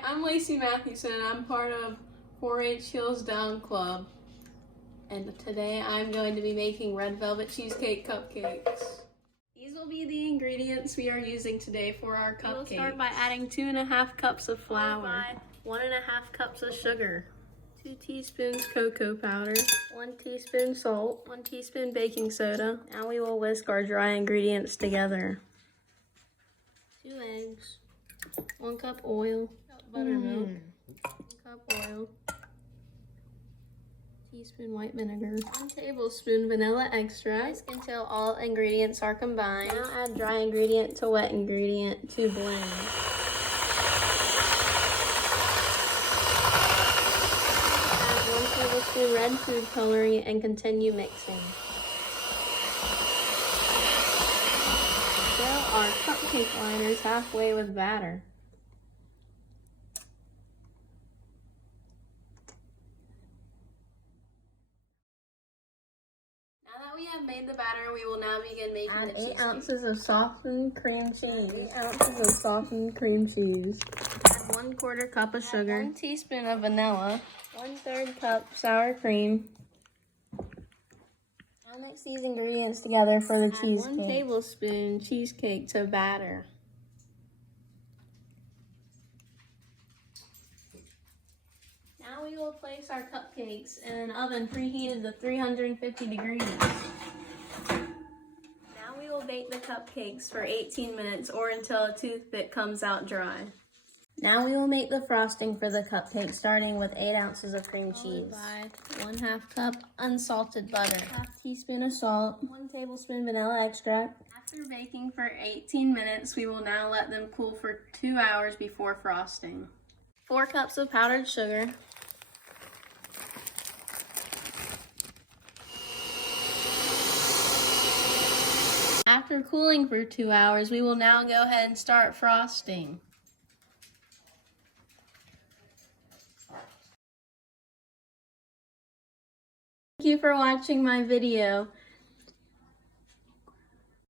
Hi, I'm Lacey Matthewson and I'm part of 4-H Heels Down Club. And today I'm going to be making Red Velvet Cheesecake Cupcakes. These will be the ingredients we are using today for our cupcakes. We'll start by adding 2.5 cups of flour, 1.5 cups of sugar, 2 teaspoons cocoa powder, 1 teaspoon salt, 1 teaspoon baking soda. Now we will whisk our dry ingredients together. 2 eggs, 1 cup oil, buttermilk, 1 cup oil, teaspoon white vinegar, 1 tablespoon vanilla extract. Whisk until all ingredients are combined. Now add dry ingredient to wet ingredient to blend. Add 1 tablespoon red food coloring and continue mixing. Fill our cupcake liners halfway with batter. Now that we have made the batter, we will now begin making the cheesecake. 8 ounces of softened cream cheese. 8 ounces of softened cream cheese. Add 1/4 cup of sugar. 1 teaspoon of vanilla. 1/3 cup sour cream. Now mix these ingredients together for the cheesecake. 1 tablespoon cheesecake to batter. Now we will place our cupcakes in an oven preheated to 350 degrees. Now we will bake the cupcakes for 18 minutes or until a toothpick comes out dry. Now we will make the frosting for the cupcake, starting with 8 ounces of cream cheese. By 1/2 cup unsalted butter, 1/2 teaspoon of salt, 1 tablespoon vanilla extract. After baking for 18 minutes, we will now let them cool for 2 hours before frosting. 4 cups of powdered sugar. After cooling for 2 hours, we will now go ahead and start frosting. Thank you for watching my video.